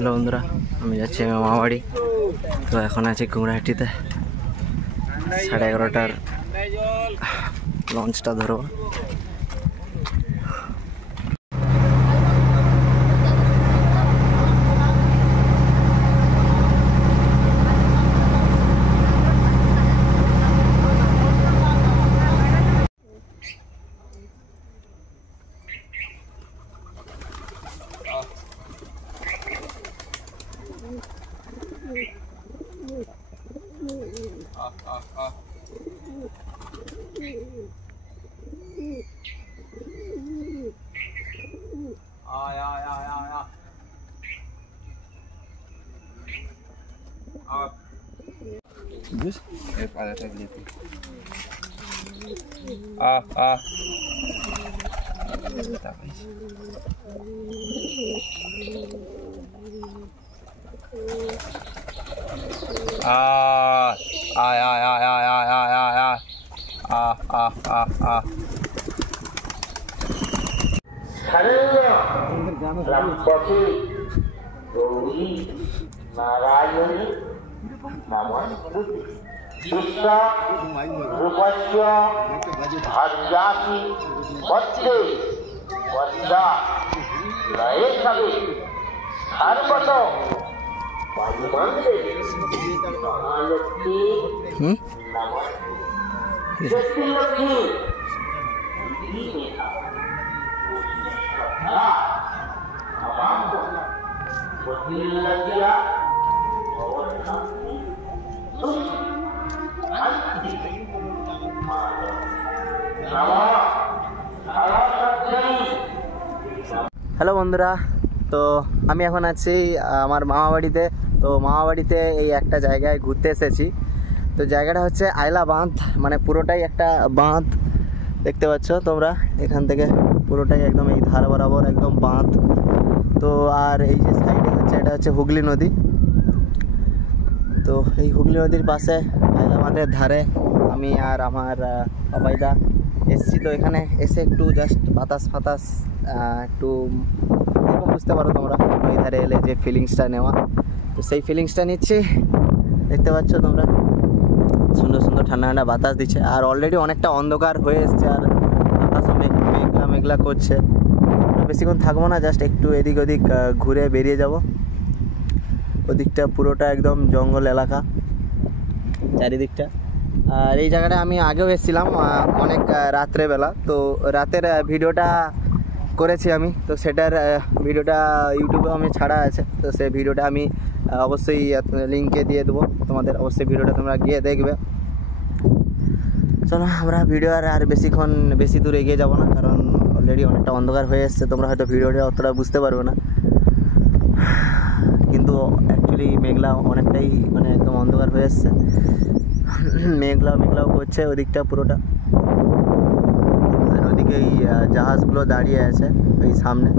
Hello বন্ধুরা, আমি যাচ্ছি আমার মামা বাড়ি। তো এখন আছি কুমড়াহাটিতে, 11:30টার লঞ্চটা ধরবো। রামপথে গৌরী নারায়ণী নমস্তুতে রূপস্য ভার্যাসি পদ্মে পদ্মা লয়ে সবে সর্বত বায়ুমণ্ডলে মহালক্ষ্মী নমস্তুতে লক্ষ্মী হ্যালো বন্ধুরা, তো আমি এখন আছি আমার মামা বাড়িতে। তো মামা বাড়িতে এই একটা জায়গায় ঘুরতে এসেছি। তো জায়গাটা হচ্ছে আইলা বাঁধ, মানে পুরোটাই একটা বাঁধ দেখতে পাচ্ছ তোমরা। এখান থেকে পুরোটাই একদম এই ধার বরাবর একদম বাঁধ। তো আর এই যে সাইডে হচ্ছে, এটা হচ্ছে হুগলি নদী। তো এই হুগলি নদীর পাশে আইলা বাঁধের ধারে আমি আর আমার বাবাইদা এসছি। তো এখানে এসে একটু জাস্ট বাতাস ফাতাস একটু বুঝতে পারো তোমরা, ওই ধারে এলে যে ফিলিংসটা নেওয়া, তো সেই ফিলিংসটা নিচ্ছি। দেখতে পাচ্ছ তোমরা, সুন্দর সুন্দর ঠান্ডা ঠান্ডা বাতাস দিচ্ছে। আর অলরেডি অনেকটা অন্ধকার হয়ে এসছে, আর আকাশও মেঘলা মেঘলা করছে। বেশিক্ষণ থাকবো না, জাস্ট একটু এদিক ওদিক ঘুরে বেরিয়ে যাব। ওদিকটা পুরোটা একদম জঙ্গল এলাকা চারিদিকটা। আর এই জায়গাটা আমি আগেও এসেছিলাম অনেক রাত্রেবেলা। তো রাতের ভিডিওটা করেছি আমি, তো সেটার ভিডিওটা ইউটিউবে আমি ছাড়া আছে। তো সেই ভিডিওটা আমি অবশ্যই লিঙ্কে দিয়ে দেবো তোমাদের, অবশ্যই ভিডিওটা তোমরা গিয়ে দেখবে। চলো আমরা ভিডিও আর বেশি দূর এগিয়ে যাবো না, কারণ অলরেডি অনেকটা অন্ধকার হয়ে এসছে। তোমরা হয়তো ভিডিওটা অতটা বুঝতে পারবে না, কিন্তু অ্যাকচুয়ালি মেঘলা অনেকটাই, মানে একদম অন্ধকার হয়ে এসছে। মেঘলাও করছে ওদিকটা পুরোটা। আর ওদিকে এই জাহাজগুলো দাঁড়িয়ে আছে এই সামনে,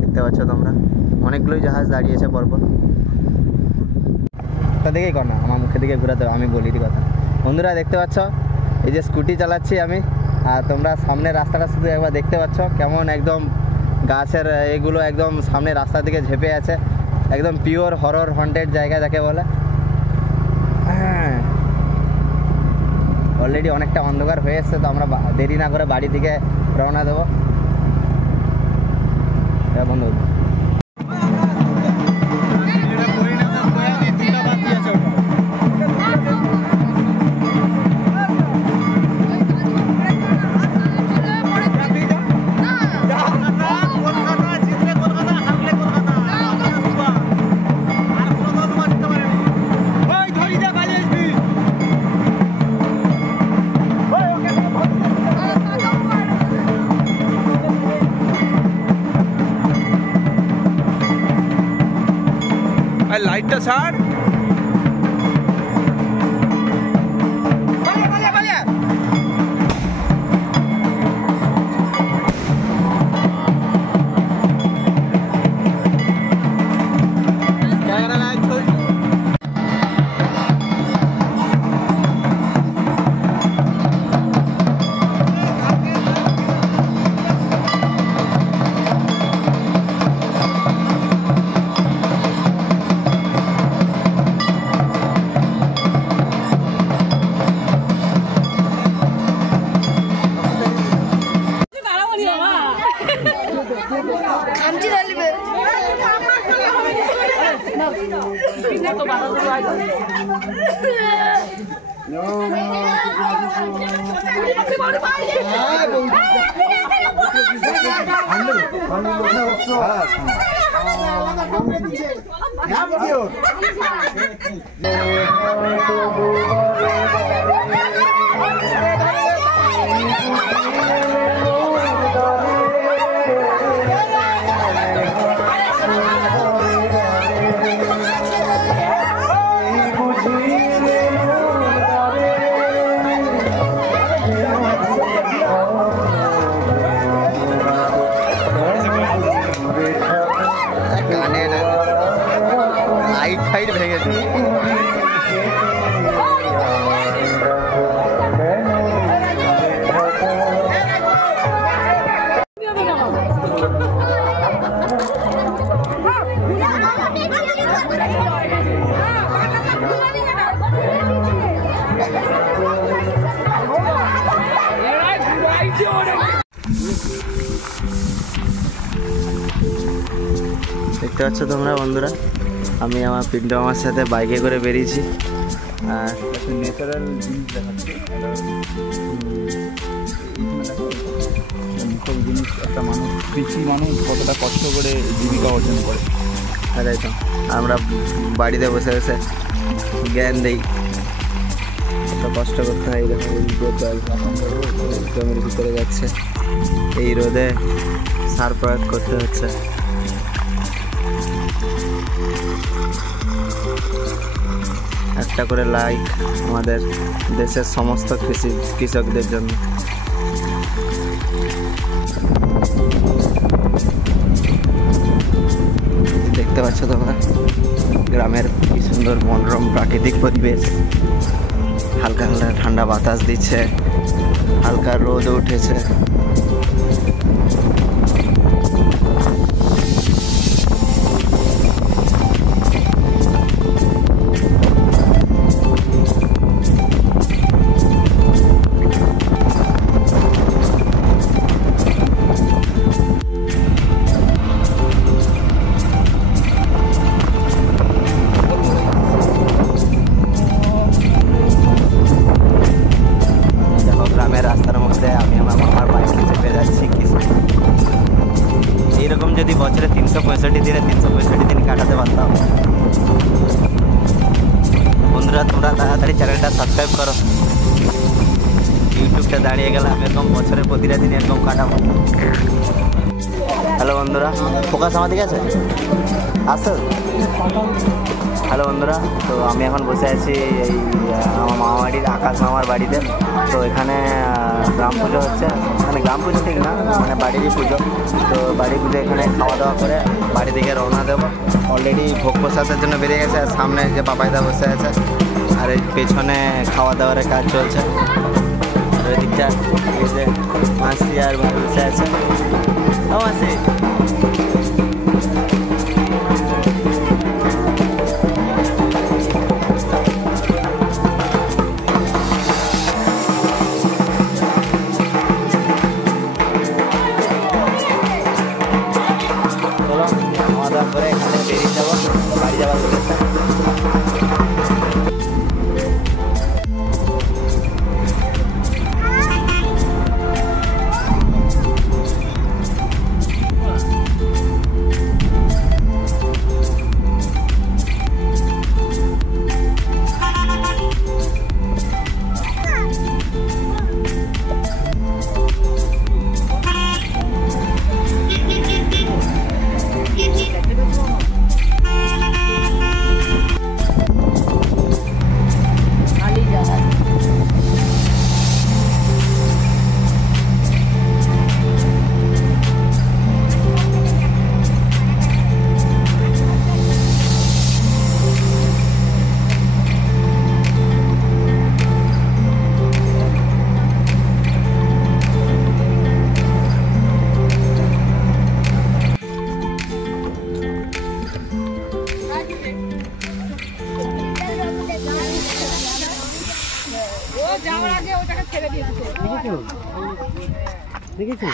দেখতে পাচ্ছ তোমরা, অনেকগুলোই জাহাজ দাঁড়িয়েছে পরপর। দেখেই কর না, আমার মুখের দিকে ঘোরাতে আমি বলি কথা। বন্ধুরা দেখতে পাচ্ছ, এই যে স্কুটি চালাচ্ছি আমি, আর তোমরা সামনের রাস্তাটা শুধু একবার দেখতে পাচ্ছ কেমন একদম গাছের এগুলো একদম সামনে রাস্তার দিকে ঝেঁপে আছে। একদম পিওর হরর হন্টেড জায়গা যাকে বলে। হ্যাঁ, অলরেডি অনেকটা অন্ধকার হয়ে এসছে, তো আমরা দেরি না করে বাড়ি থেকে রওনা দেবো বন্ধু। লাইটটা ছাড়। দেখতে পাচ্ছ তোমরা বন্ধুরা, আমি আমার পিন্টু আমার সাথে বাইকে করে বেরিয়েছি। আর ন্যাচারাল জিনিস দেখাচ্ছে, এইসব জিনিস একটা মানুষ, কৃষি মানুষ কতটা কষ্ট করে জীবিকা অর্জন করে। তাই তো আমরা বাড়িতে বসে বসে জ্ঞান দিই, কত কষ্ট করতে হয়। এরকম জমির ভিতরে যাচ্ছে, এই রোদে সার প্রয়োগ করতে হচ্ছে। একটা করে লাইক আমাদের দেশের সমস্ত কৃষকদের জন্য। দেখতে পাচ্ছ তোমরা গ্রামের কি সুন্দর মনোরম প্রাকৃতিক পরিবেশ, হালকা হালকা ঠান্ডা বাতাস দিচ্ছে, হালকা রোদ উঠেছে। এইরকম যদি বছরে 365 দিনে 365 দিন কাটাতে পারতাম। বন্ধুরা তোমরা তাড়াতাড়ি চ্যানেলটা সাবস্ক্রাইব করো, ইউটিউবটা দাঁড়িয়ে গেলে আমি এরকম বছরের প্রতিটা দিন এরকম কাটাবো। হ্যালো বন্ধুরা, ফোকাস আমার দিকে আছে, আসো। হ্যালো বন্ধুরা, তো আমি এখন বসে আছি এই আমার মামা বাড়ির, আকাশ মামার বাড়িতে। তো এখানে গ্রাম পুজো হচ্ছে, মানে গ্রাম পুজো ঠিক না, মানে বাড়িরই পুজো। তো বাড়ির পুজো এখানে খাওয়া দাওয়া করে বাড়ি দিকে রওনা দেবো। অলরেডি ভোগ প্রসাদের জন্য বেরিয়ে গেছে, আর সামনে যে পাপাইদা বসে আছে, আর এই পেছনে খাওয়া দাওয়ার কাজ চলছে। আর ওই দিকটা এই যে মাসি আর ভাই বসে আছে। ও মাসি, করে এখানে বেরিয়ে যাবো, বাড়ি যাওয়ার উদ্দেশ্যে। দেখেছি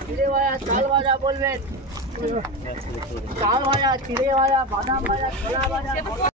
চিড়ে ভাজা চাল ভাজা বলবেন চাল ভাজা চিড়ে ভাজা বাদাম ভাজা ছোলা ভাজা